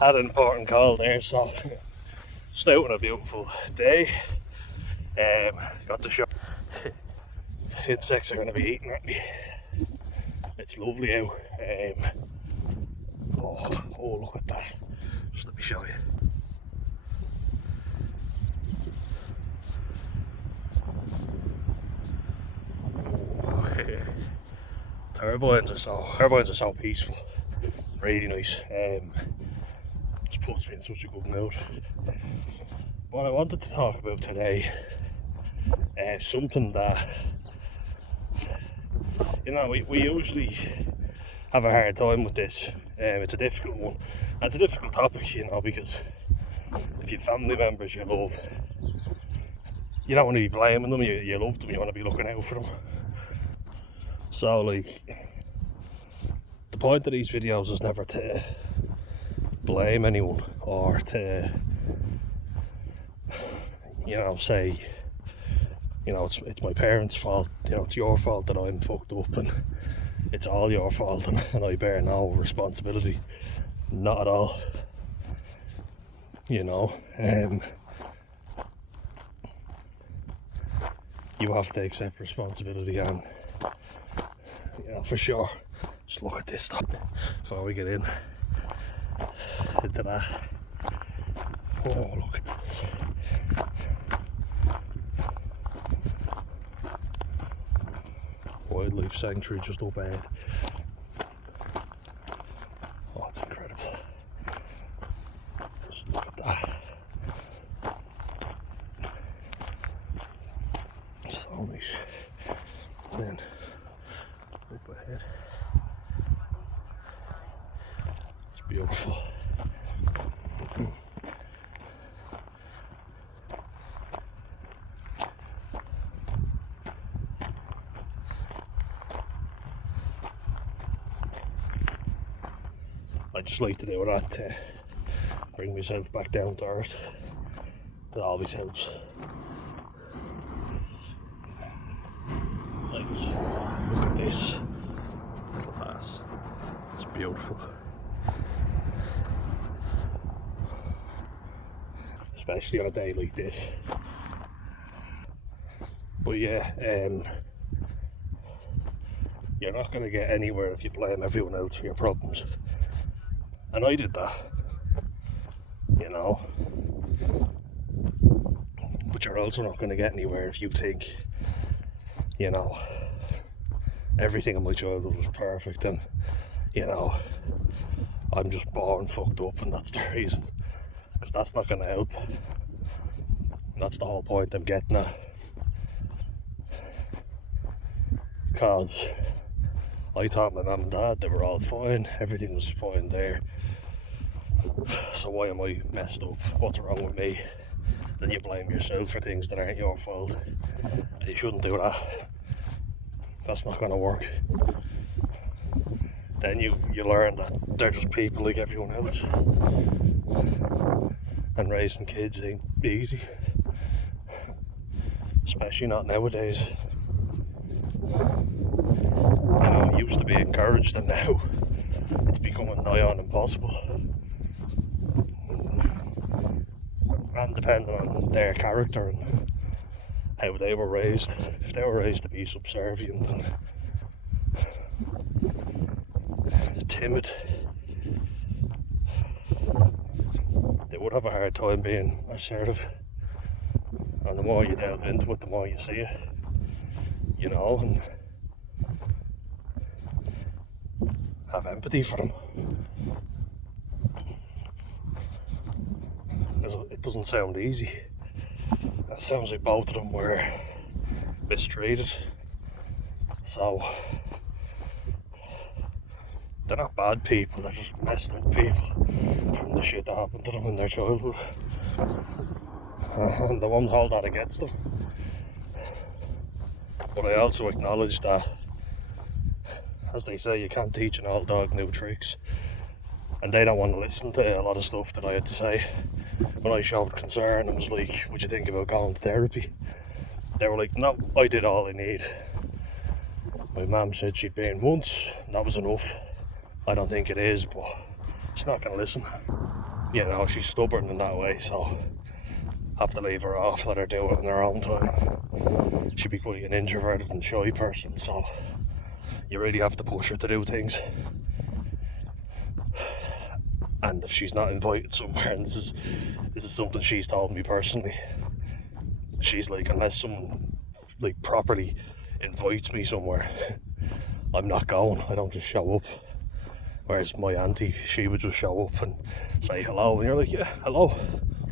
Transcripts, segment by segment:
had an important call there, so just out on a beautiful day. Got the show. Insects are going to be eating at me. It's lovely out. Oh, look at that. Just let me show you. Turbines are so peaceful. Really nice. Just puts me in such a good mood. What I wanted to talk about today is something that, you know, we usually have a hard time with this. It's a difficult one. And it's a difficult topic, you know, because if you've family members you love, you don't want to be blaming them, you love them, you want to be looking out for them. So, like, the point of these videos is never to blame anyone or to, you know, say, you know, it's my parents' fault, you know, it's your fault that I'm fucked up and it's all your fault and I bear no responsibility. Not at all. You know, you have to accept responsibility and, you know, for sure, just look at this stuff before we get into that. Oh, look at this. Wildlife sanctuary just up ahead. Oh, it's incredible. Just look at that. So nice. Then up ahead. It's beautiful. I just like to do that to bring myself back down to earth. That always helps. Like, look at this class. It's beautiful. Especially on a day like this. But yeah, you're not going to get anywhere if you blame everyone else for your problems. And I did that, you know. But you're also not going to get anywhere if you think, you know, everything in my childhood was perfect and, you know, I'm just born fucked up and that's the reason. Because that's not going to help. That's the whole point I'm getting at. Because I thought my mum and dad, they were all fine, everything was fine there. So why am I messed up? What's wrong with me? Then you blame yourself for things that aren't your fault. And you shouldn't do that. That's not going to work. Then you learn that they're just people like everyone else. And raising kids ain't easy. Especially not nowadays. You know, it used to be encouraged and now it's becoming nigh on impossible. And depending on their character and how they were raised, if they were raised to be subservient and timid, they would have a hard time being assertive. And the more you delve into it, the more you see it, you know, and have empathy for them. It doesn't sound easy. It sounds like both of them were mistreated. So they're not bad people, they're just messed up people from the shit that happened to them in their childhood. And I won't hold that against them. But I also acknowledge that, as they say, you can't teach an old dog new tricks. And they don't want to listen to a lot of stuff that I had to say. When I showed concern and was like, would you think about going to therapy? They were like, no, I did all I need. My mum said she'd been once, and that was enough. I don't think it is, but she's not going to listen. you know, she's stubborn in that way, so have to leave her off, let her do it in her own time. She'd be quite an introverted and shy person, so you really have to push her to do things. And if she's not invited somewhere, and this is something she's told me personally, she's like, unless someone like properly invites me somewhere, I'm not going. I don't just show up. Whereas my auntie, she would just show up and say hello, and you're like, yeah, hello,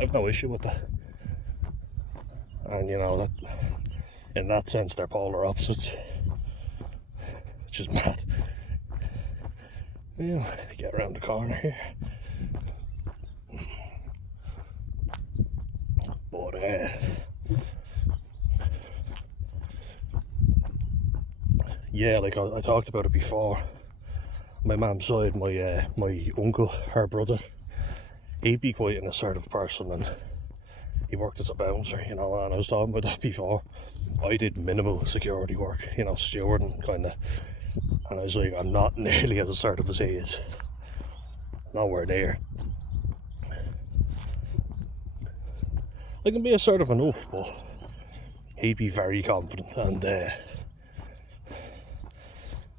I've no issue with that. And you know, that in that sense they're polar opposites, which is mad. Yeah, get around the corner here. But yeah, like I talked about it before. My mum's side, my uncle, her brother, he'd be quite an assertive person, and he worked as a bouncer, you know, and I was talking about that before. I did minimal security work, you know, stewarding kind of, and I was like, I'm not nearly as assertive as he is. Nowhere near. I can be assertive enough, but he'd be very confident and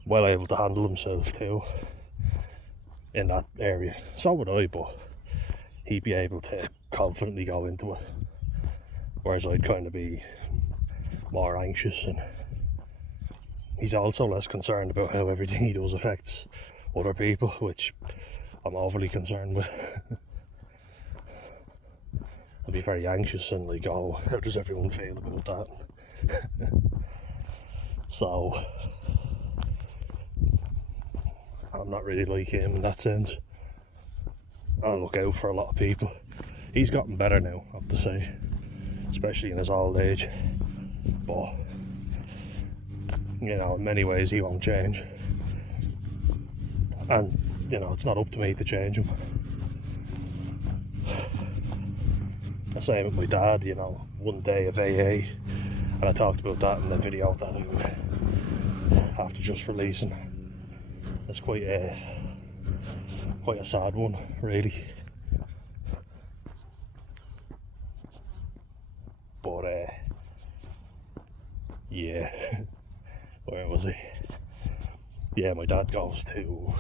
well able to handle himself too in that area. So would I, but he'd be able to confidently go into it, whereas I'd kind of be more anxious, and he's also less concerned about how everything he does affects other people, which I'm overly concerned with. I'd be very anxious and like, oh, how does everyone feel about that? So I'm not really like him in that sense. I look out for a lot of people. He's gotten better now, I have to say, especially in his old age, but you know, in many ways he won't change, and you know, it's not up to me to change him. The same with my dad, you know, one day of AA, and I talked about that in the video that I'm after just releasing. It's quite a sad one, really. But yeah, where was he? Yeah, my dad goes to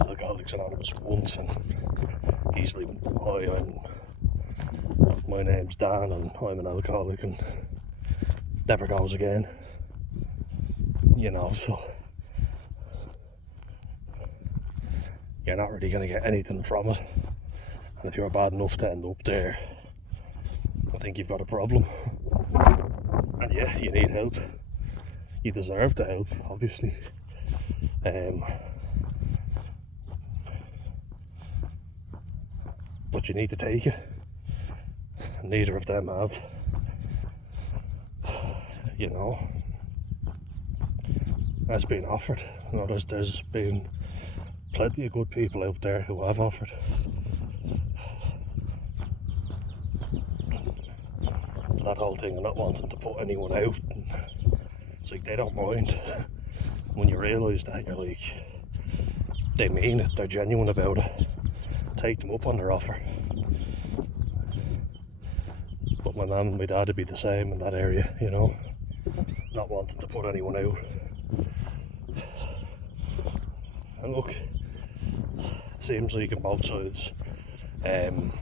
Alcoholics Anonymous once, and he's like, my name's Dan and I'm an alcoholic, and never goes again, you know, so you're not really going to get anything from it. And if you're bad enough to end up there, I think you've got a problem. And yeah, you need help. You deserve the help, obviously. But you need to take it. And neither of them have. You know, that's been offered. You know, there's been plenty of good people out there who have offered. That whole thing of not wanting to put anyone out, it's like they don't mind. When you realise that, you're like, they mean it, they're genuine about it. Take them up on their offer. But my mum and my dad would be the same in that area, you know, not wanting to put anyone out. And look, it seems like on both sides, in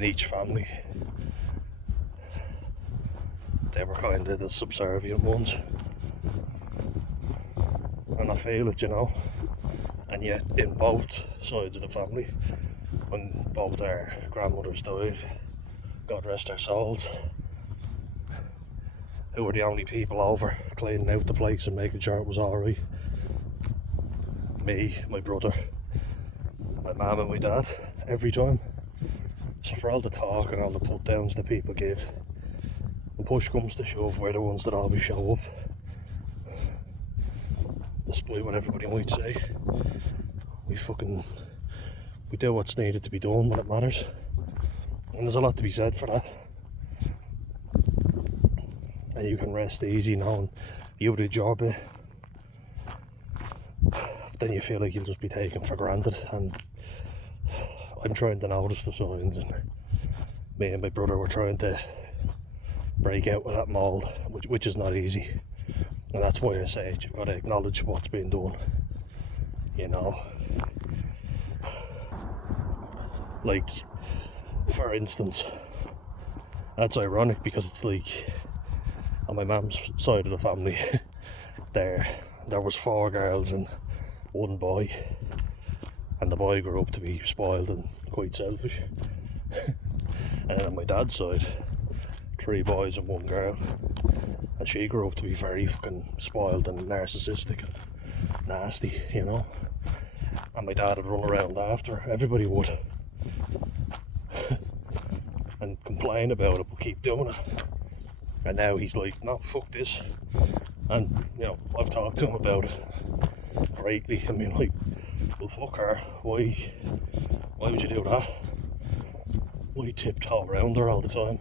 each family, they were kind of the subservient ones, and I feel it, you know. And yet in both sides of the family, when both our grandmothers died, God rest their souls, who were the only people over cleaning out the place and making sure it was alright? Me, my brother, my mum and my dad, every time. So for all the talk and all the put downs that people give, when push comes to shove, we're the ones that always show up. Despite what everybody might say, we do what's needed to be done when it matters, and there's a lot to be said for that. And you can rest easy knowing you did your bit. then you feel like you'll just be taken for granted. And I'm trying to notice the signs, and me and my brother were trying to break out of that mould, which is not easy. And that's why I say it, you've got to acknowledge what's been done, you know. Like, for instance, that's ironic because it's like, on my mum's side of the family, there was 4 girls and 1 boy, and the boy grew up to be spoiled and quite selfish. And then on my dad's side, 3 boys and 1 girl, and she grew up to be very fucking spoiled and narcissistic and nasty, you know. And my dad would run around after her, everybody would, and complain about it, but keep doing it. And now he's like, no, fuck this. And, you know, I've talked to him about it greatly. I mean, like, well, fuck her. Why would you do that? Why tiptoe around her all the time?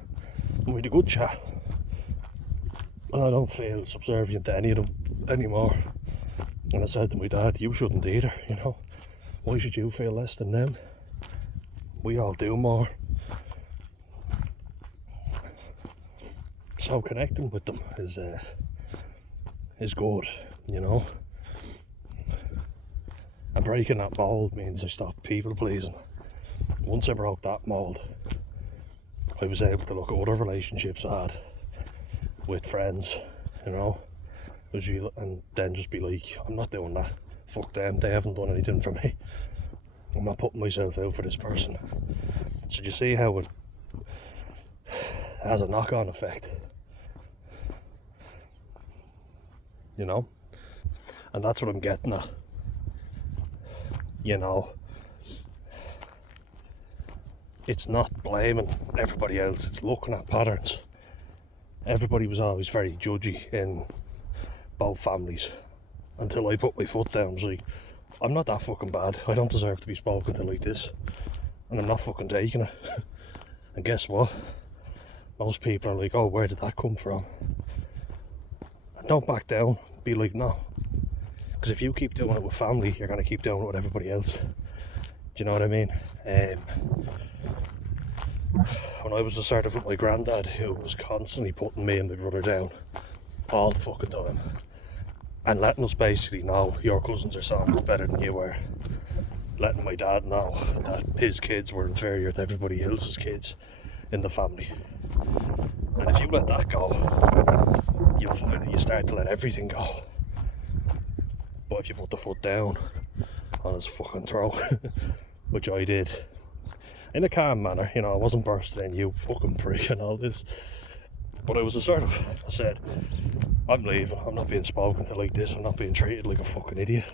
And we had a good chat. And I don't feel subservient to any of them anymore. And I said to my dad, you shouldn't either, you know. Why should you feel less than them? We all do more. So connecting with them is good, you know. And breaking that mould means I stopped people pleasing. Once I broke that mould, I was able to look at other relationships I had with friends, you know, and then just be like, I'm not doing that. Fuck them, they haven't done anything for me. I'm not putting myself out for this person. So you see how it has a knock-on effect, you know? And that's what I'm getting at, you know. It's not blaming everybody else, it's looking at patterns. Everybody was always very judgy in both families until I put my foot down. I was like, I'm not that fucking bad, I don't deserve to be spoken to like this, and I'm not fucking taking it. And guess what? Most people are like, oh, where did that come from? And don't back down, be like, no. Because if you keep doing it with family, you're going to keep doing it with everybody else. Do you know what I mean? When I was assertive with my granddad, who was constantly putting me and my brother down all the fucking time, and letting us basically know your cousins are so much better than you were, letting my dad know that his kids were inferior to everybody else's kids in the family. And if you let that go, you'll find that you start to let everything go. But if you put the foot down on his fucking throat, which I did, in a calm manner, you know, I wasn't bursting in, you fucking prick and all this, but I was assertive. I said, I'm leaving, I'm not being spoken to like this, I'm not being treated like a fucking idiot.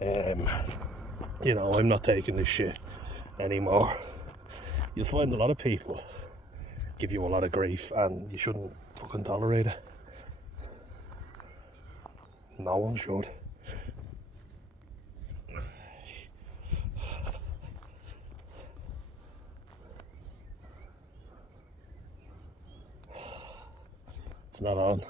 You know, I'm not taking this shit anymore. You'll find a lot of people give you a lot of grief, and you shouldn't fucking tolerate it. No one should. It's not on.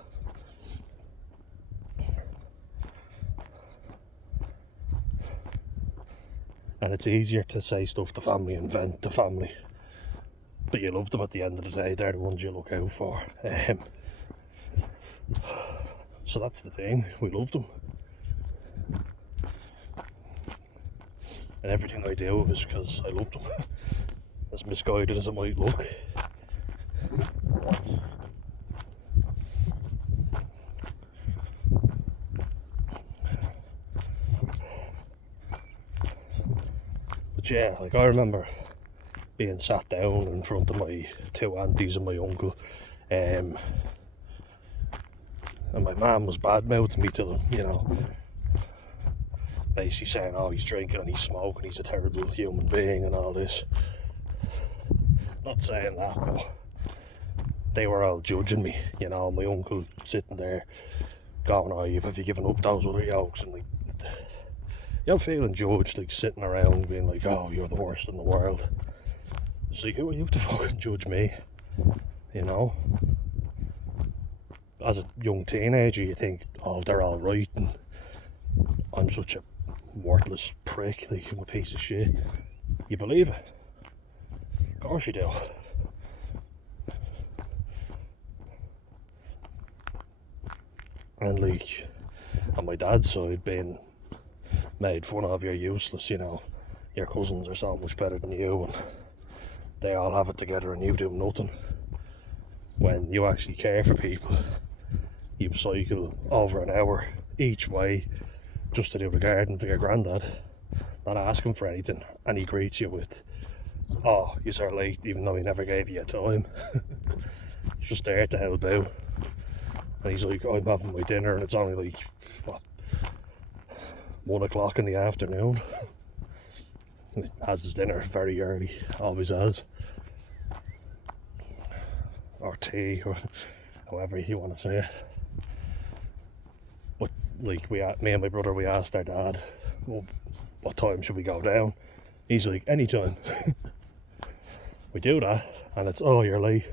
And it's easier to say stuff to family and vent to family, but you love them at the end of the day. They're the ones you look out for. So that's the thing, we love them, and everything I do is because I love them, as misguided as it might look. But yeah, like, I remember being sat down in front of my 2 aunties and my uncle, and my mum was bad-mouthing me to them, you know, basically saying, oh, he's drinking and he's smoking, he's a terrible human being and all this. Not saying that, but they were all judging me, you know. My uncle sitting there going, oh, have you given up those other yokes? And like, you're feeling judged, like sitting around being like, oh, you're the worst in the world. It's like, who are you to fucking judge me, you know? As a young teenager, you think, oh, they're all right, and I'm such a worthless prick, like a piece of shit. You believe it? Of course you do. And like, on my dad's side, being made fun of, you're useless, you know, your cousins are so much better than you and they all have it together and you do nothing. When you actually care for people, you cycle over an hour each way just to do the garden for your granddad, not asking for anything, and he greets you with, "Oh, you're late," even though he never gave you a time. He's just there to help out. And he's like, "I'm having my dinner," and it's only like, what, 1 o'clock in the afternoon. He has his dinner very early, always has. Or tea, or however you want to say it. But like, me and my brother, we asked our dad, "Well, what time should we go down?" He's like, "Anytime." We do that, and it's, "Oh, you're late.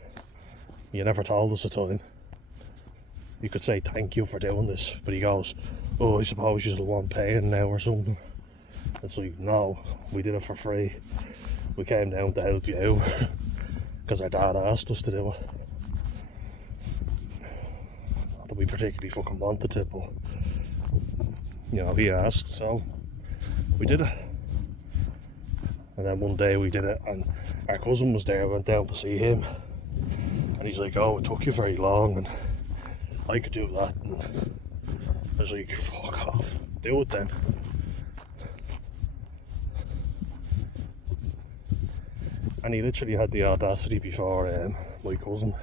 You never told us a time. You could say thank you for doing this." But he goes, "Oh, I suppose you're the one paying now or something." It's like, no, we did it for free. We came down to help you out because our dad asked us to do it. Not that we particularly fucking wanted it, but you know, he asked, so we did it. And then one day we did it, and our cousin was there. I went down to see him, and he's like, "Oh, it took you very long, and I could do that." And I was like, "Fuck off, do it then." And he literally had the audacity before my cousin,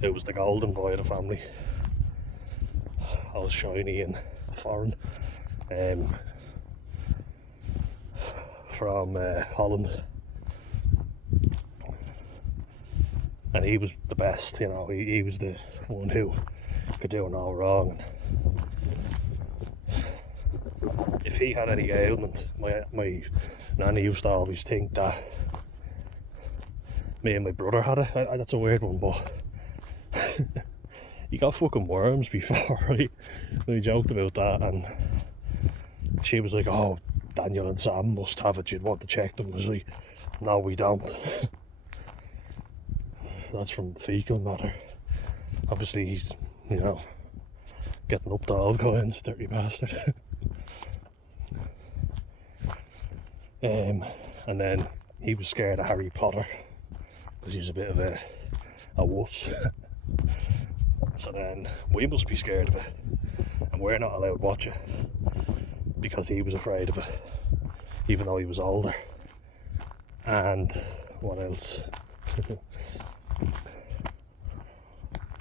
who was the golden boy of the family, all shiny and foreign, from Holland, and he was the best, you know, he was the one who could do no wrong. If he had any ailment, my nanny used to always think that me and my brother had it. That's a weird one, but he got fucking worms before, right? We joked about that, and she was like, "Oh, Daniel and Sam must have it, you'd want to check them." I was like, "No, we don't." That's from fecal matter. Obviously he's, you know, getting up to all kinds, dirty bastard. And then he was scared of Harry Potter because he was a bit of a wuss. So then we must be scared of it, and we're not allowed to watch it because he was afraid of it, even though he was older. And what else?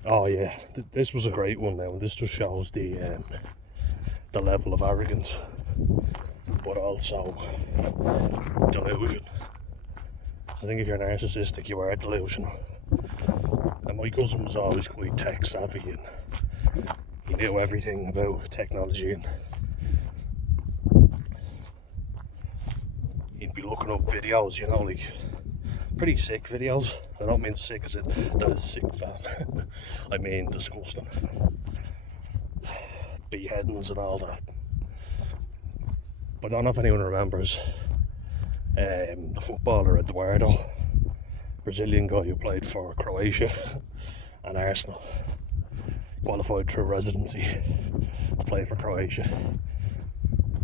Oh yeah, this was a great one now, and this just shows the level of arrogance, but also delusion. I think if you're narcissistic, you are delusional. And my cousin was always quite tech savvy, and he knew everything about technology, and he'd be looking up videos, you know, like pretty sick videos. I don't mean sick as in the sick fam. I mean disgusting. Beheadings and all that. But I don't know if anyone remembers the footballer Eduardo, Brazilian guy who played for Croatia and Arsenal, qualified through residency to play for Croatia,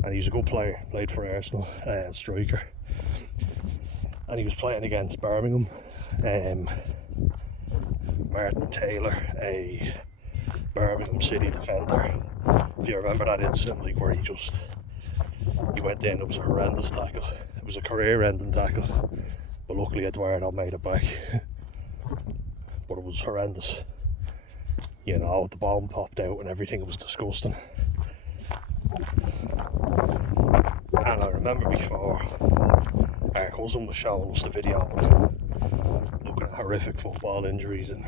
and he's a good player, played for Arsenal, striker, and he was playing against Birmingham, Martin Taylor, a Birmingham City defender. If you remember that incident, like where he went in, it was a horrendous tackle. It was a career-ending tackle, but luckily Eduardo made it back. But it was horrendous. You know, the bone popped out and everything. It was disgusting. And I remember before, our cousin was showing us the video, looking at horrific football injuries, and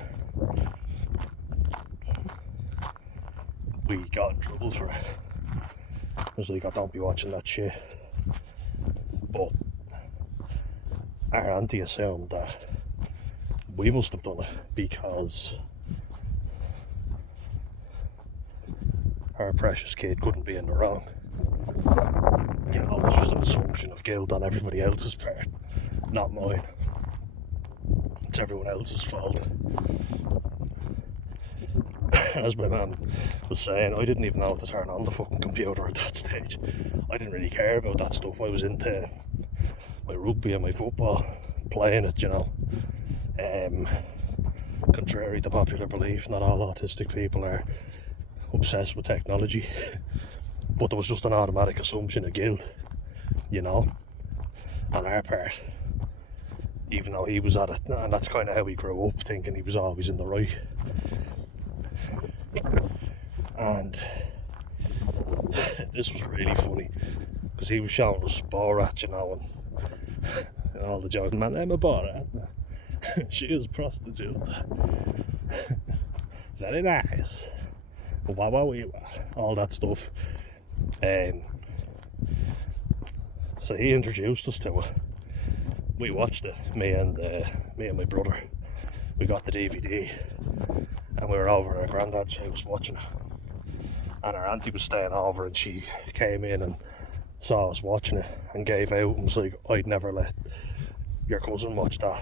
we got in trouble for it. I was like, "I don't be watching that shit." But our auntie assumed that we must have done it because our precious kid couldn't be in the wrong. of guilt on everybody else's part, not mine. It's everyone else's fault. As my man was saying, I didn't even know how to turn on the fucking computer at that stage. I didn't really care about that stuff. I was into my rugby and my football, playing it, you know. Contrary to popular belief, not all autistic people are obsessed with technology, but there was just an automatic assumption of guilt, you know, on our part, even though he was at it, and that's kind of how he grew up, thinking he was always in the right. And this was really funny, because he was showing us Borat, you know, and all the jokes, man, I'm a Borat, she is a prostitute, very nice, all that stuff. So he introduced us to it. We watched it, me and my brother. We got the DVD and we were over at our granddad's house watching it, and our auntie was staying over, and she came in and saw us watching it and gave out and was like, I'd never let your cousin watch that.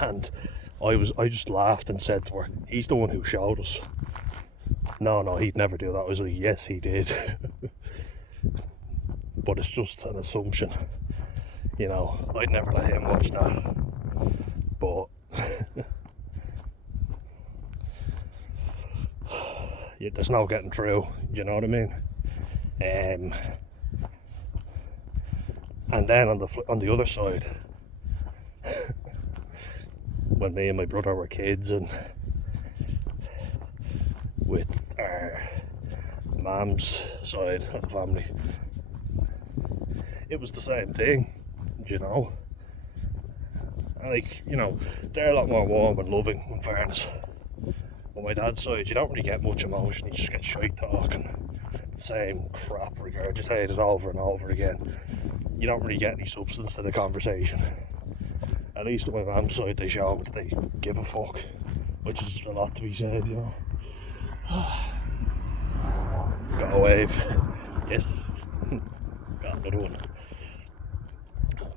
And I just laughed and said to her, he's the one who showed us. No, he'd never do that. I was like, yes, he did. But it's just an assumption, you know. I'd never let him watch that. But yeah, there's no getting through, do you know what I mean? And then on the other side, when me and my brother were kids, and with our mum's side of the family, it was the same thing, you know. And like, you know, they're a lot more warm and loving, in fairness. On my dad's side, you don't really get much emotion, you just get shite talk and the same crap regurgitated over and over again. You don't really get any substance to the conversation. At least on my mum's side, they show that they give a fuck, which is a lot to be said, you know. Got a wave. Yes. Got another one.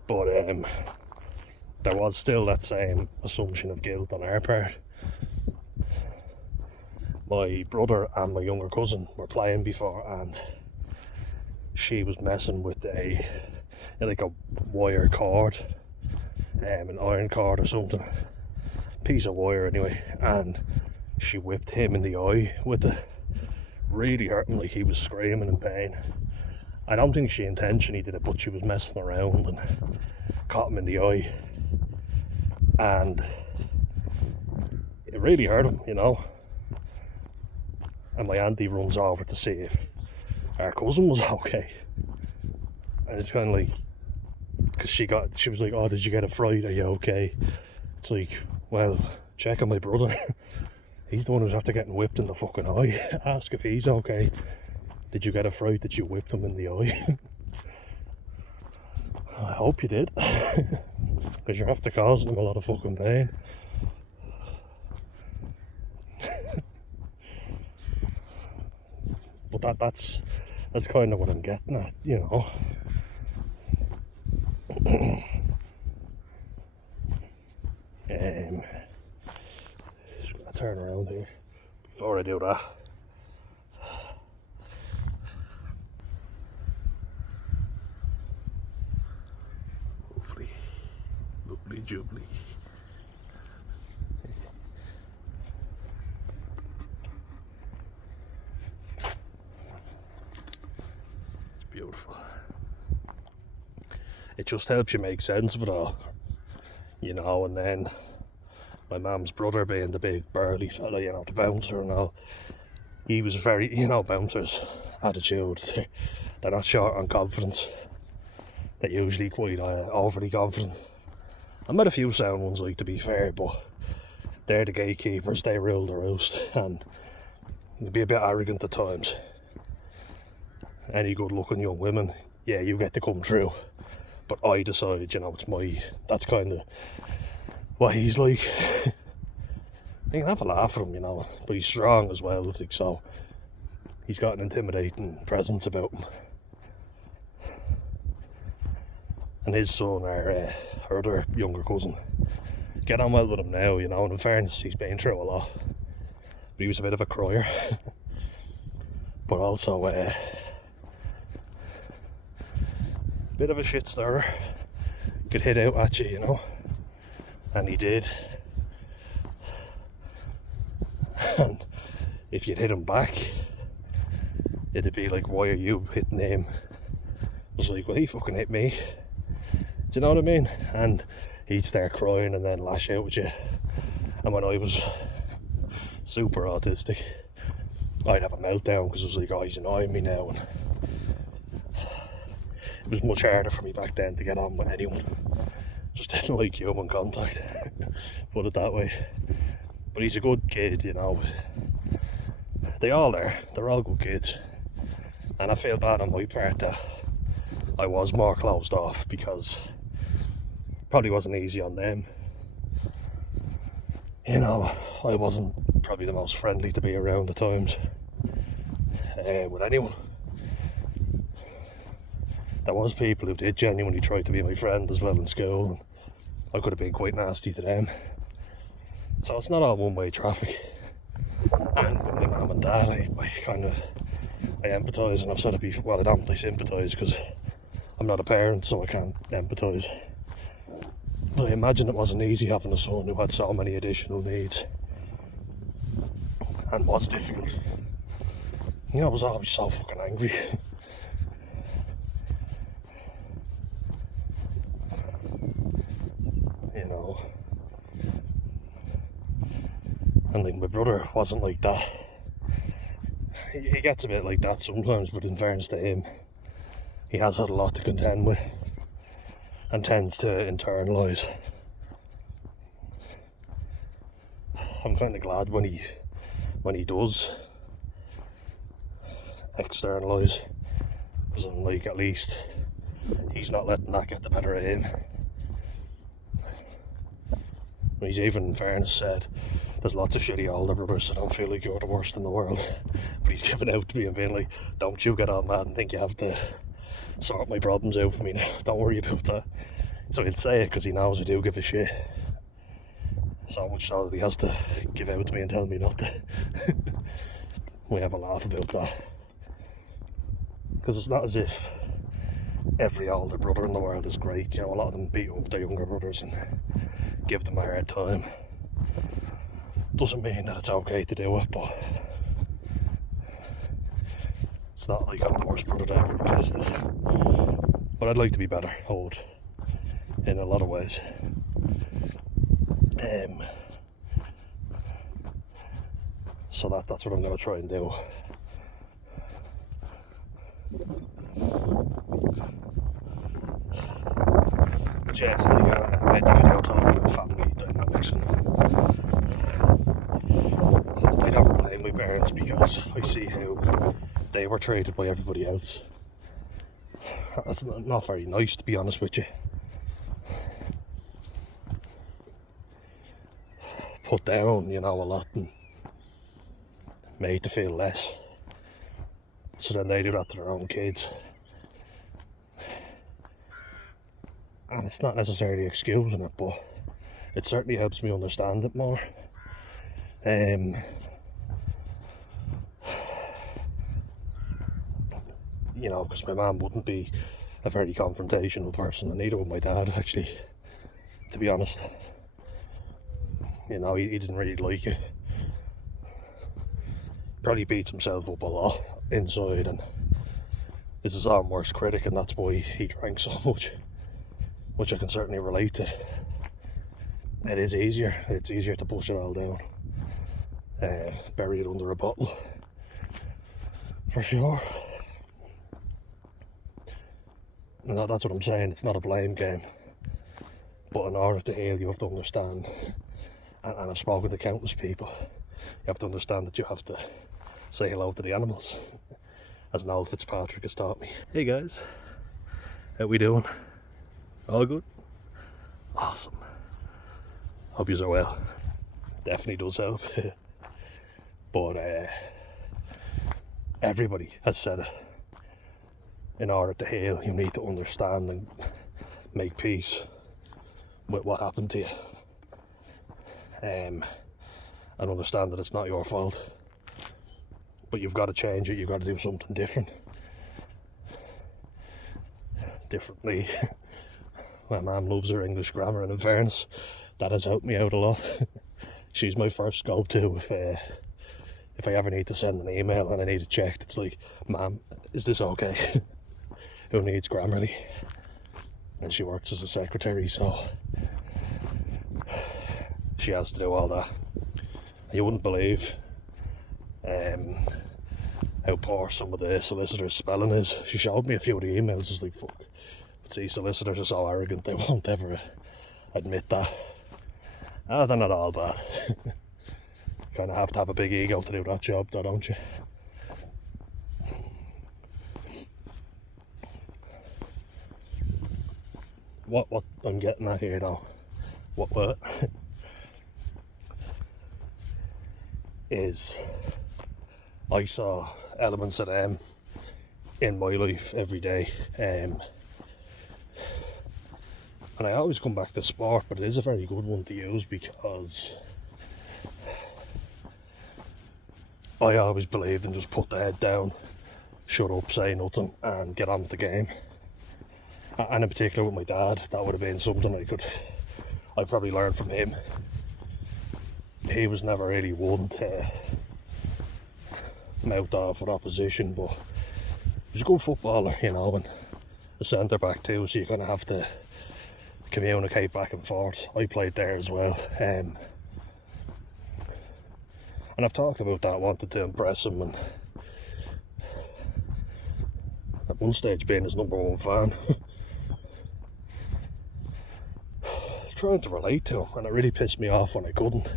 But there was still that same assumption of guilt on our part. My brother and my younger cousin were playing before, and she was messing with a wire cord, an iron cord or something, piece of wire anyway, and she whipped him in the eye with it. Really hurt him, like he was screaming in pain. I don't think she intentionally did it, but she was messing around and caught him in the eye, and it really hurt him, you know. And my auntie runs over to see if our cousin was okay, and it's kind of like, because she was like, oh, did you get a fright, are you okay? It's like, well, check on my brother. He's the one who's after getting whipped in the fucking eye. Ask if he's okay. Did you get a fright that you whipped him in the eye? I hope you did, because you're after causing him a lot of fucking pain. But that's kind of what I'm getting at, you know. Just gonna turn around here before I do that. Hopefully, lovely jubbly. It's beautiful. It just helps you make sense of it all, you know. And then my mum's brother, being the big burly fella, you know, the bouncer and all, he was very, you know, bouncers' attitude, they're not short on confidence. They're usually quite overly confident. I met a few sound ones, like, to be fair, but they're the gatekeepers, they rule the roost, and they'd be a bit arrogant at times. Any good looking young women, yeah, you get to come through, but I decide, you know, that's kind of what he's like. You can have a laugh at him, you know, but he's strong as well, like, so he's got an intimidating presence about him. and his son, our other younger cousin, get on well with him now, you know, and in fairness, he's been through a lot. But he was a bit of a crier. But also a bit of a shit stirrer. Could hit out at you, you know. And he did. And if you'd hit him back, it'd be like, why are you hitting him? I was like, well, he fucking hit me. Do you know what I mean? And he'd start crying and then lash out at you. And when I was super autistic, I'd have a meltdown because I was like, oh, he's annoying me now. And it was much harder for me back then to get on with anyone. Just didn't like human contact, put it that way. But he's a good kid, you know. They all are. They're all good kids. And I feel bad on my part that I was more closed off, because it probably wasn't easy on them. You know, I wasn't probably the most friendly to be around at times with anyone. There was people who did genuinely try to be my friend as well in school, and I could have been quite nasty to them. So it's not all one-way traffic. And with my mum and dad, I empathise, and I've said it before. Well, I don't really sympathise because I'm not a parent, so I can't empathise. But I imagine it wasn't easy having a son who had so many additional needs, and was difficult. You know, I was always so fucking angry. You know. And like, my brother wasn't like that. He gets a bit like that sometimes, but in fairness to him, he has had a lot to contend with and tends to internalise. I'm kind of glad when he does externalise, because I'm like, at least he's not letting that get the better of him. He's even, in fairness, said there's lots of shitty older brothers that don't feel like you're the worst in the world, but he's giving out to me and being like, don't you get all mad and think you have to sort my problems out for me now, don't worry about that. So he'll say it because he knows I do give a shit, so much so that he has to give out to me and tell me not to. We have a laugh about that, because it's not as if every older brother in the world is great. You know, a lot of them beat up their younger brothers and give them a hard time. Doesn't mean that it's okay to do it, but it's not like I'm the worst brother that ever existed. But I'd like to be better, hold, in a lot of ways. So that's what I'm going to try and do. But yeah, like I made the video talking about family dynamics, and I don't blame my parents because I see how they were treated by everybody else. That's not very nice, to be honest with you. Put down, you know, a lot and made to feel less. So then they do that to their own kids. And it's not necessarily excusing it, but it certainly helps me understand it more. You know, because my mum wouldn't be a very confrontational person, and neither would my dad, actually, to be honest. You know, he didn't really like it. Probably beats himself up a lot inside and is his own worst critic, and that's why he drank so much, which I can certainly relate to. It is easier. It's easier to push it all down, bury it under a bottle, for sure. And that's what I'm saying. It's not a blame game, but in order to heal, you have to understand, and I've spoken to countless people, you have to understand that you have to say hello to the animals, as Noel Fitzpatrick has taught me. Hey guys, how we doing? All good? Awesome. Hope yous are well. Definitely does help. But everybody has said it. in order to heal, you need to understand and make peace with what happened to you, and understand that it's not your fault, but you've got to change it. You've got to do something differently. My mum loves her English grammar, and in fairness, that has helped me out a lot. She's my first go-to if I ever need to send an email and I need it checked. It's like, "Ma'am, is this okay?" Who needs Grammarly? And she works as a secretary, so she has to do all that. You wouldn't believe how poor some of the solicitors' spelling is. She showed me a few of the emails. It's like, fuck. But see, solicitors are so arrogant, they won't ever admit that. They're not all bad. Kind of have to have a big ego to do that job, though, don't you? What I'm getting at here, though, what is, I saw elements of them in my life every day, and I always come back to sport, but it is a very good one to use because I always believed in just put the head down, shut up, say nothing, and get on with the game. And in particular with my dad, that would have been something I probably learned from him. He was never really one to mouth off with opposition, but he was a good footballer, you know, and a centre back too, so you kind of have to communicate back and forth. I played there as well, and I've talked about that, wanted to impress him, and at one stage being his #1 fan. Trying to relate to him, and it really pissed me off when I couldn't.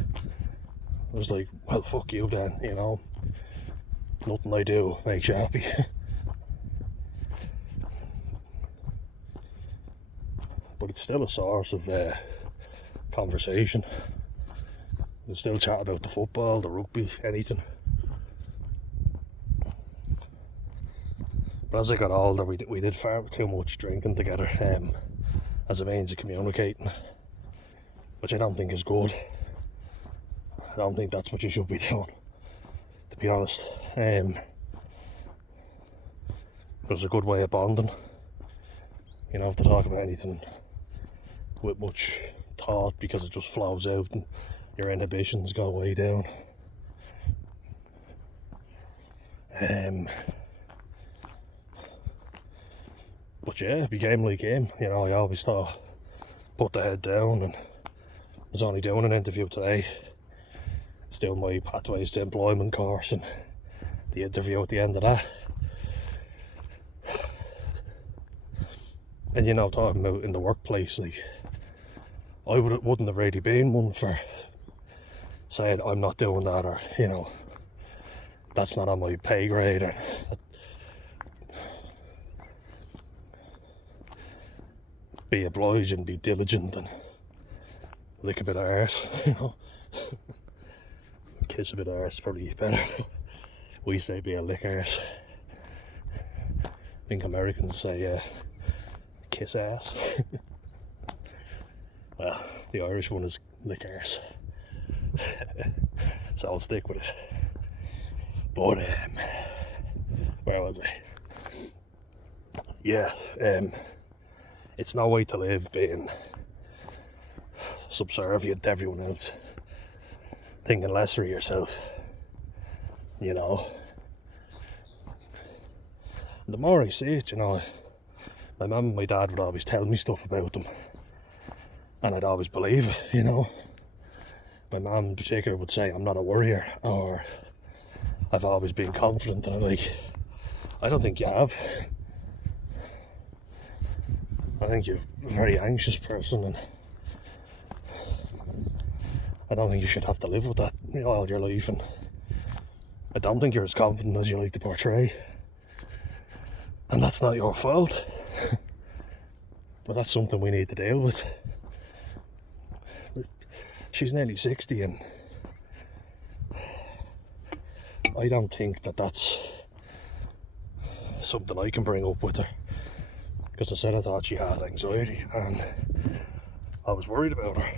I was like, well, fuck you then, you know, nothing I do makes you happy. But it's still a source of conversation. We'll still chat about the football, the rugby, anything. But as I got older, we did far too much drinking together as a means of communicating, which I don't think is good. I don't think that's what you should be doing, to be honest. It was a good way of bonding. You don't have to talk about anything with much thought because it just flows out and your inhibitions go way down. But yeah, it became like him. You know, I always thought, put the head down, and I was only doing an interview today. Still my Pathways to Employment course, and the interview at the end of that. And you know, talking about in the workplace, like, I wouldn't have really been one for saying I'm not doing that, or, you know, that's not on my pay grade, or be obliged and be diligent and lick a bit of arse, you know. Kiss a bit of arse, probably better. We say be a lick arse. I think Americans say kiss ass. Well, the Irish one is lick arse. So I'll stick with it. But where was I? Yeah, it's no way to live being subservient to everyone else, thinking lesser of yourself, you know. And the more I see it, you know, my mum and my dad would always tell me stuff about them, and I'd always believe it, you know. My mum in particular would say, I'm not a worrier, or I've always been confident, and I'm like, I don't think you have. I think you're a very anxious person, and I don't think you should have to live with that, you know, all your life, and I don't think you're as confident as you like to portray, and that's not your fault. But that's something we need to deal with. She's nearly 60, and I don't think that that's something I can bring up with her. because I said I thought she had anxiety and I was worried about her.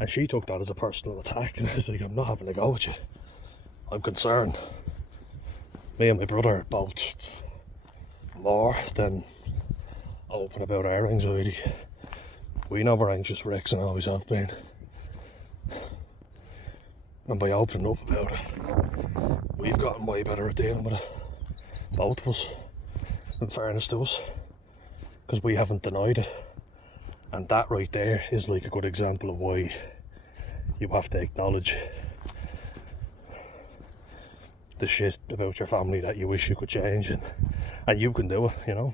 And she took that as a personal attack, and I was like, I'm not having a go with you. I'm concerned. Me and my brother are both more than open about our anxiety. We know we're anxious wrecks and always have been. And by opening up about it, we've gotten way better at dealing with it. Both of us, in fairness to us, because we haven't denied it. And that right there is like a good example of why you have to acknowledge the shit about your family that you wish you could change, and you can do it, you know.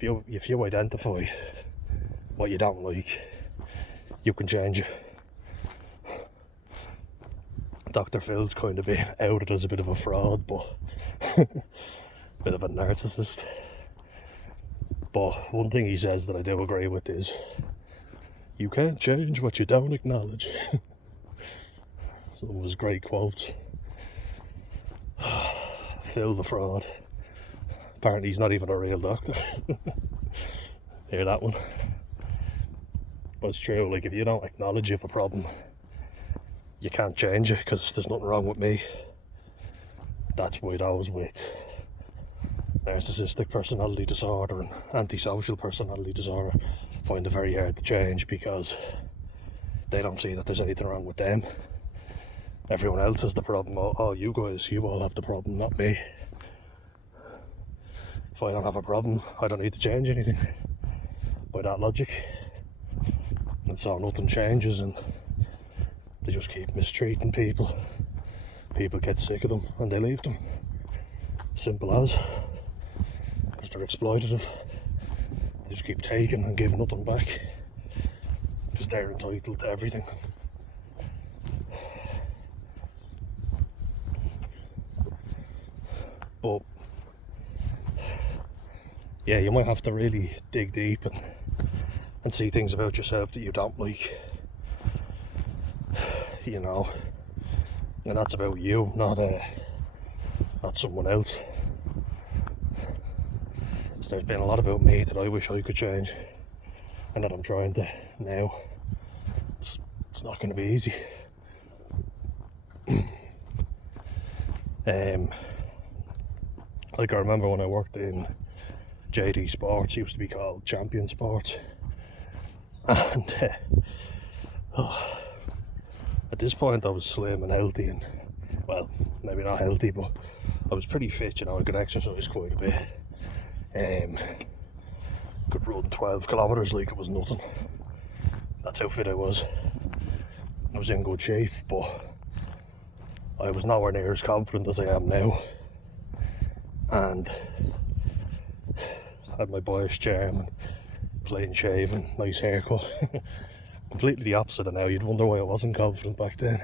If you identify what you don't like, you can change it. Dr. Phil's kind of been outed as a bit of a fraud, but bit of a narcissist. But one thing he says that I do agree with is, you can't change what you don't acknowledge. Some of his great quotes. Phil the fraud. Apparently he's not even a real doctor. Hear that one? But it's true, like if you don't acknowledge you have a problem, you can't change it, because there's nothing wrong with me. That's why those with narcissistic personality disorder and antisocial personality disorder find it very hard to change, because they don't see that there's anything wrong with them. Everyone else has the problem. Oh, you guys, you all have the problem, not me. If I don't have a problem, I don't need to change anything, by that logic. And so nothing changes, and they just keep mistreating people. People get sick of them and they leave them. Simple as. Because they're exploitative. They just keep taking and giving nothing back, because they're entitled to everything. But yeah, you might have to really dig deep and see things about yourself that you don't like, you know, and that's about you, not someone else. So there's been a lot about me that I wish I could change, and that I'm trying to now. It's not going to be easy. Like I remember when I worked in JD Sports, it used to be called Champion Sports, and at this point I was slim and healthy, and well, maybe not healthy, but I was pretty fit, you know. I could exercise quite a bit. Could run 12 kilometres like it was nothing. That's how fit I was. I was in good shape, but I was nowhere near as confident as I am now. And I had my boyish charm and clean shaven, nice haircut. Completely the opposite of now. You'd wonder why I wasn't confident back then.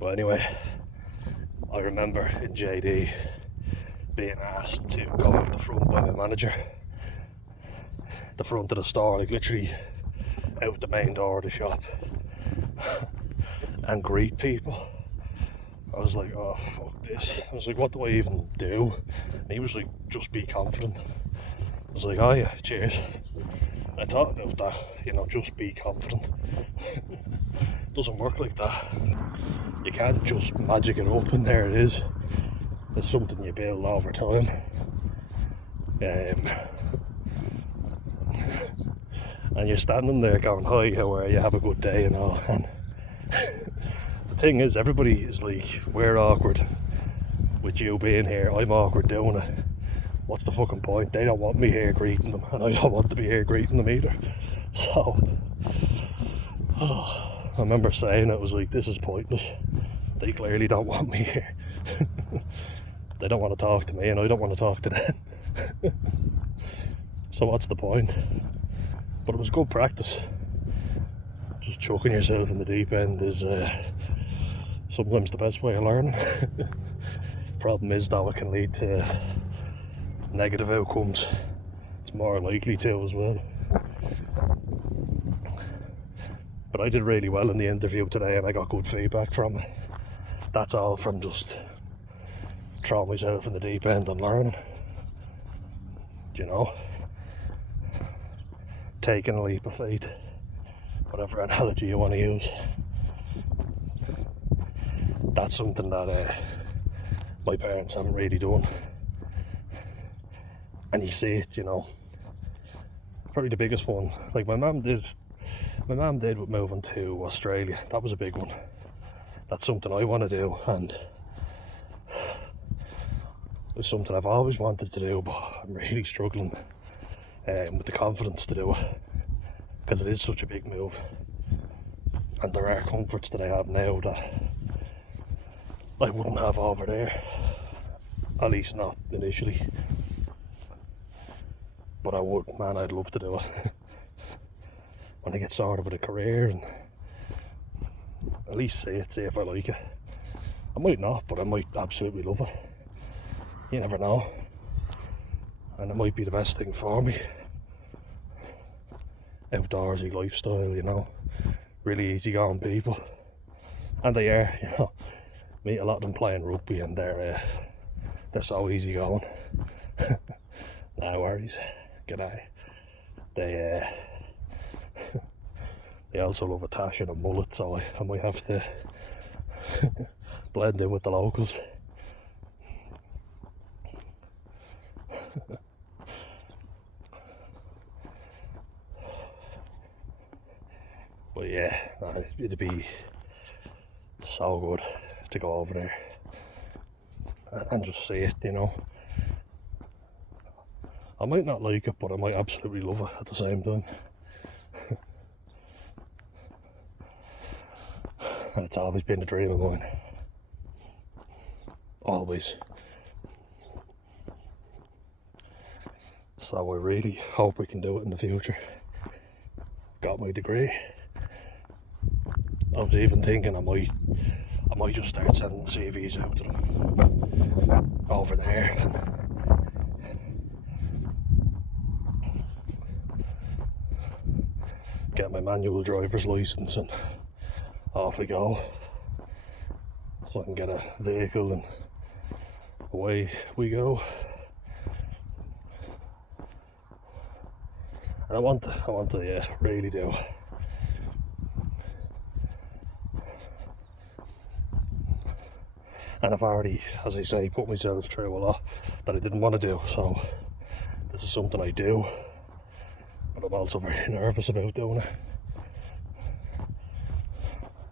But anyway, I remember in JD being asked to go out the front by my manager, the front of the store, like literally out the main door of the shop, and greet people. I was like, oh fuck this. I was like, what do I even do? And he was like, just be confident. I was like, oh yeah, cheers. I thought about that, you know, just be confident. Doesn't work like that. You can't just magic it up and there it is. It's something you build over time. And you're standing there going, hi, how are you, have a good day and all. And the thing is, everybody is like, we're awkward with you being here, I'm awkward doing it. What's the fucking point? They don't want me here greeting them, and I don't want to be here greeting them either. So I remember saying, it was like, this is pointless. They clearly don't want me here. They don't want to talk to me and I don't want to talk to them. So what's the point? But it was good practice. Just chucking yourself in the deep end is sometimes the best way of learning. Problem is though, it can lead to negative outcomes. It's more likely to as well. But I did really well in the interview today and I got good feedback from it. That's all from just throw myself in the deep end and learning, you know, taking a leap of faith, whatever analogy you want to use. That's something that my parents haven't really done, and you see it, you know. Probably the biggest one, like my mum did with moving to Australia. That was a big one. That's something I want to do, and it's something I've always wanted to do, but I'm really struggling with the confidence to do it, because it is such a big move, and there are comforts that I have now that I wouldn't have over there, at least not initially. But I would, man, I'd love to do it when I get started with a career, and at least see if I like it. I might not, but I might absolutely love it. You never know, and it might be the best thing for me. Outdoorsy lifestyle, you know, really easygoing people, and they are, you know. Meet a lot of them playing rugby, and they're so easygoing. No worries. G'day. They also love a tash and a mullet, so I might have to blend in with the locals. But yeah, it'd be so good to go over there and just see it, you know. I might not like it, but I might absolutely love it at the same time. And it's always been a dream of mine. Always. So I really hope we can do it in the future. Got my degree. I was even thinking I might just start sending CVs out to them over there. Get my manual driver's license and off we go. So I can get a vehicle and away we go. And I want to really do. And I've already, as I say, put myself through a lot that I didn't want to do, so this is something I do, but I'm also very nervous about doing it.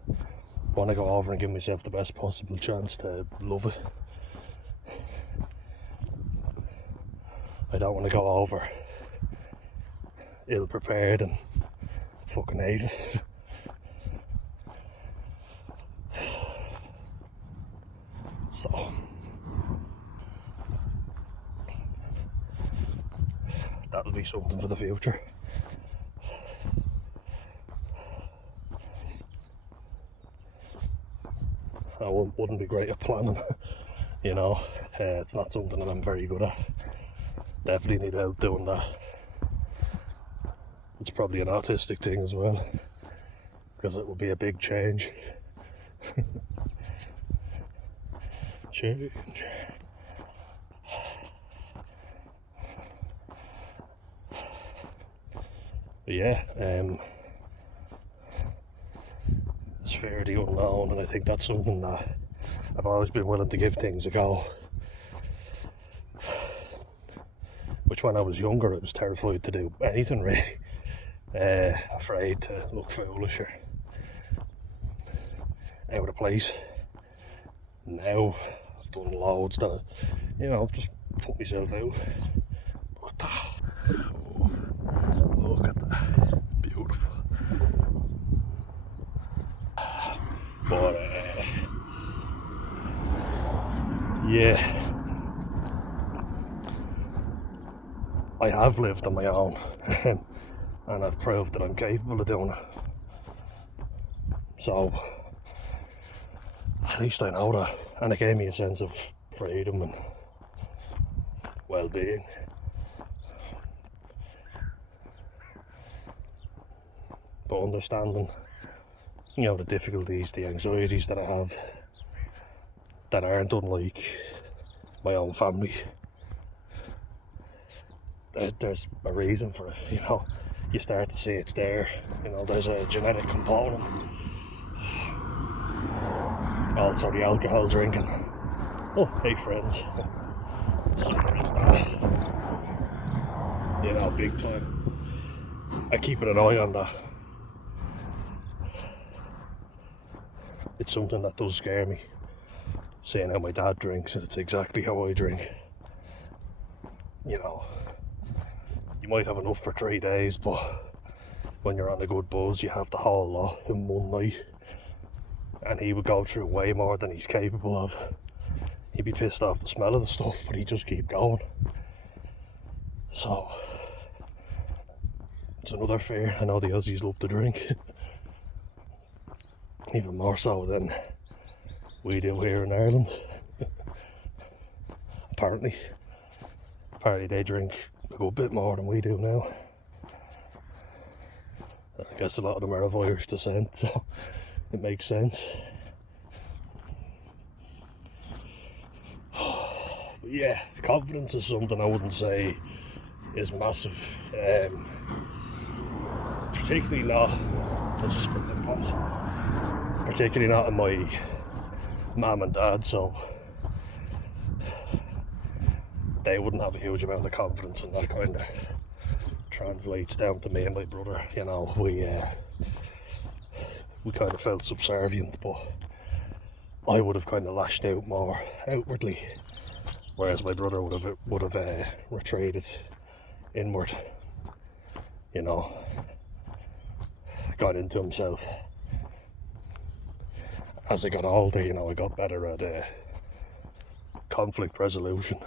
I want to go over and give myself the best possible chance to love it. I don't want to go over ill prepared and fucking hate it. So that'll be something for the future. I wouldn't be great at planning, you know. It's not something that I'm very good at. Definitely need help doing that. It's probably an autistic thing as well, because it will be a big change. Change. But yeah, it's fear of the unknown, and I think that's something that I've always been willing to give things a go. Which when I was younger I was terrified to do anything really. Afraid to look foolish or out of place. Now I've done loads that, you know, just put myself out. But look at that, beautiful. But yeah, I have lived on my own, and I've proved that I'm capable of doing it. So at least I know that, and it gave me a sense of freedom and well-being. But understanding, you know, the difficulties, the anxieties that I have that aren't unlike my own family, there's a reason for it, you know. You start to see it's there, you know, there's a genetic component. Also the alcohol drinking. Oh, hey friends. So there is that, you know, big time. I keep an eye on that. It's something that does scare me, seeing how my dad drinks, and it's exactly how I drink. You know, you might have enough for 3 days, but when you're on a good buzz, you have the whole lot in one night. And he would go through way more than he's capable of. He'd be pissed off the smell of the stuff, but he'd just keep going. So, it's another fear. I know the Aussies love to drink. Even more so than we do here in Ireland. Apparently they drink a good bit more than we do now. I guess a lot of them are of Irish descent, so it makes sense. But yeah, confidence is something I wouldn't say is massive. Particularly not, just put them pass. Particularly not in my mum and dad, so they wouldn't have a huge amount of confidence, and that kind of translates down to me and my brother. You know, we kind of felt subservient, but I would have kind of lashed out more outwardly, whereas my brother would have retreated inward. You know, got into himself. As I got older, you know, I got better at conflict resolution.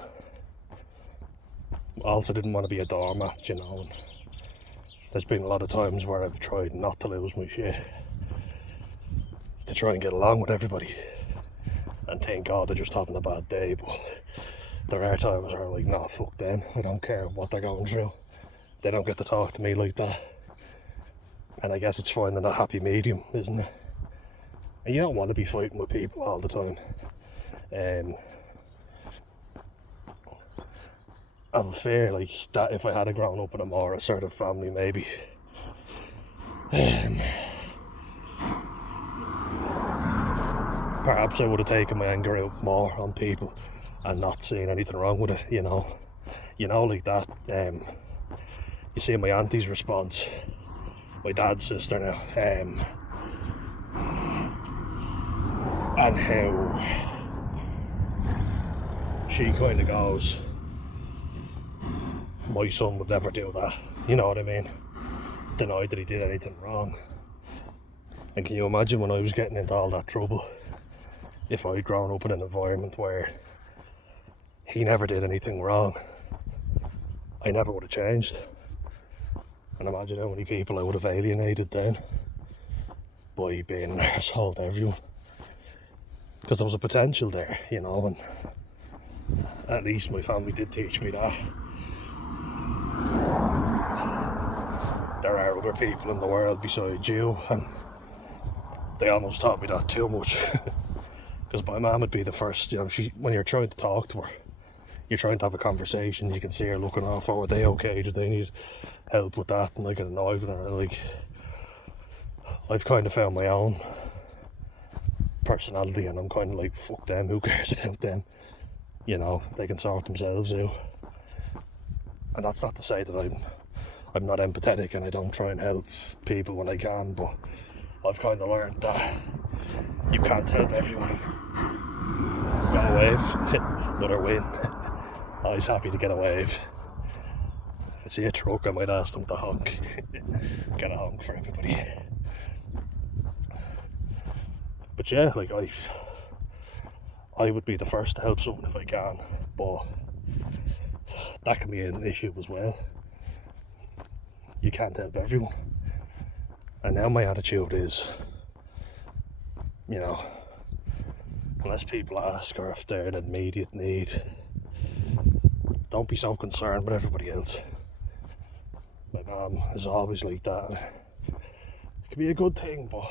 I also didn't want to be a doormat, you know, and there's been a lot of times where I've tried not to lose my shit, to try and get along with everybody and think, oh, they're just having a bad day. But there are times where I'm like, nah, fuck them, I don't care what they're going through, they don't get to talk to me like that. And I guess it's finding a happy medium, isn't it? And you don't want to be fighting with people all the time. I have a fear like that if I had grown up in a more assertive family, maybe perhaps I would have taken my anger out more on people and not seen anything wrong with it, you know, like that. You see my auntie's response, my dad's sister now, and how she kind of goes, my son would never do that, you know what I mean? Denied that he did anything wrong. And can you imagine when I was getting into all that trouble, if I'd grown up in an environment where he never did anything wrong, I never would have changed. And imagine how many people I would have alienated then by being an arsehole to everyone. Because there was a potential there, you know, and at least my family did teach me that there are other people in the world besides you, and they almost taught me that too much. Because my mum would be the first, you know, when you're trying to talk to her, you're trying to have a conversation, you can see her looking off, oh, are they okay, do they need help with that, and I get annoyed with her. Like, I've kind of found my own personality, and I'm kind of like, fuck them, who cares about them, you know, they can sort themselves out. And that's not to say that I'm not empathetic and I don't try and help people when I can, but I've kind of learned that you can't help everyone. Got a wave, another win. Always happy to get a wave. If I see a truck, I might ask them to honk. Get a honk for everybody. But yeah, like I would be the first to help someone if I can, but that can be an issue as well. You can't help everyone. And now my attitude is, you know, unless people ask or if they're in immediate need, don't be so concerned with everybody else. My mum is always like that. It can be a good thing, but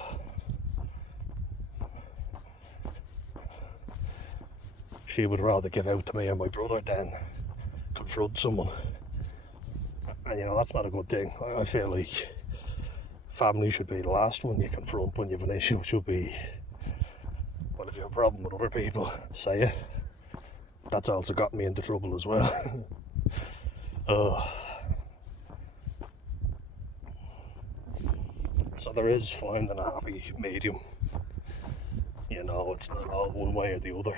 she would rather give out to me and my brother than confront someone. And you know, that's not a good thing. I feel like family should be the last one you confront when you have an issue. It should be, well, if you have a problem with other people, say it. That's also got me into trouble as well. So there is finding a happy medium. You know, it's not all one way or the other.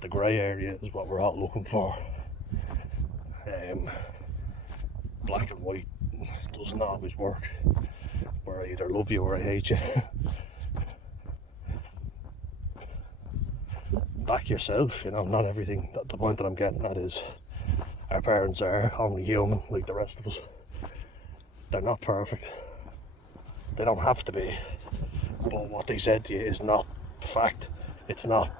The grey area is what we're all looking for. Black and white doesn't always work, where I either love you or I hate you. Back yourself, you know, not everything. The point that I'm getting at is our parents are only human like the rest of us. They're not perfect. They don't have to be. But what they said to you is not fact. It's not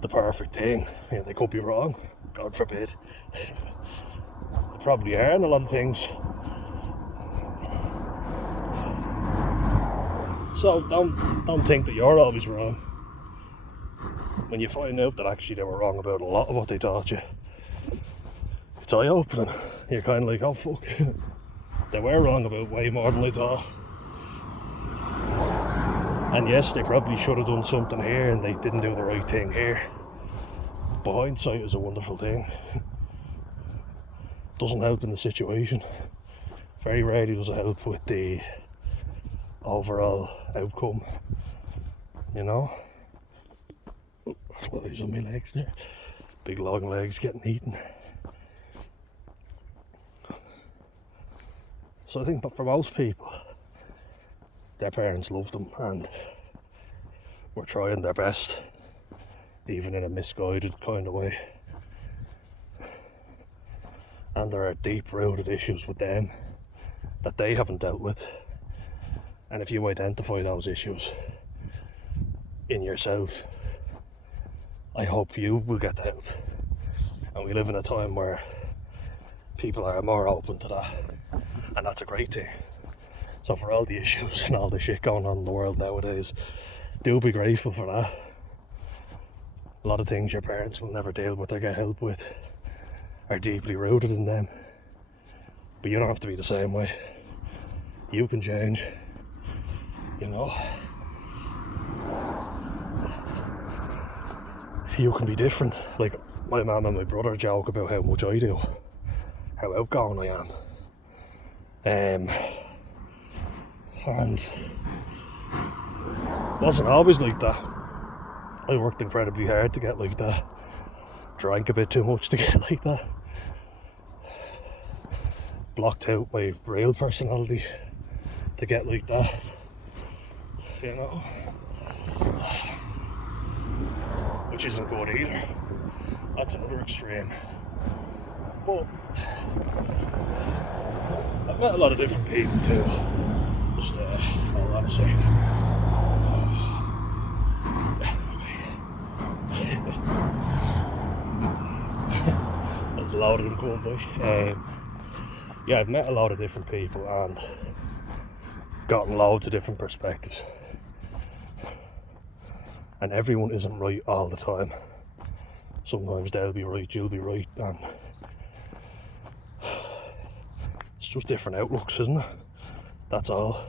the perfect thing. You know, they could be wrong, God forbid. They probably are in a lot of things. So don't think that you're always wrong. When you find out that actually they were wrong about a lot of what they taught you, it's eye-opening. You're kind of like, oh fuck, they were wrong about way more than I thought. And yes, they probably should have done something here and they didn't do the right thing here. But hindsight is a wonderful thing. Doesn't help in the situation. Very rarely does it help with the overall outcome, you know. Flies on my legs there. Big long legs getting eaten. So I think for most people, their parents loved them and were trying their best, even in a misguided kind of way. And there are deep-rooted issues with them that they haven't dealt with. And if you identify those issues in yourself, I hope you will get the help. And we live in a time where people are more open to that, and that's a great thing. So for all the issues and all the shit going on in the world nowadays, do be grateful for that. A lot of things your parents will never deal with or get help with are deeply rooted in them. But you don't have to be the same way. You can change, you know. You can be different. Like my mum and my brother joke about how much I do, how outgoing I am. And it wasn't always like that. I worked incredibly hard to get like that. Drank a bit too much to get like that. Blocked out my real personality to get like that. You know? Which isn't good either. That's another extreme. But I've met a lot of different people too. Just hold on a second. That's louder than going by. Yeah, I've met a lot of different people and gotten loads of different perspectives. And everyone isn't right all the time. Sometimes they'll be right, you'll be right, and it's just different outlooks, isn't it? That's all.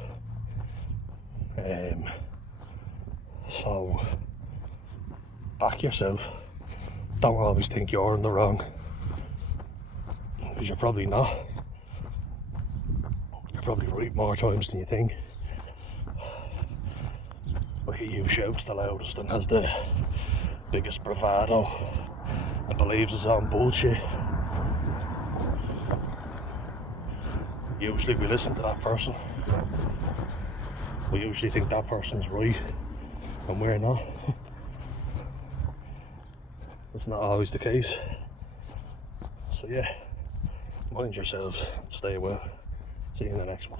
So back yourself. Don't always think you're in the wrong, because you're probably not. You're probably right more times than you think. But he who shouts the loudest and has the biggest bravado and believes his own bullshit, usually we listen to that person. We usually think that person's right and we're not. It's not always the case. So yeah, mind yourselves, stay well. See you in the next one.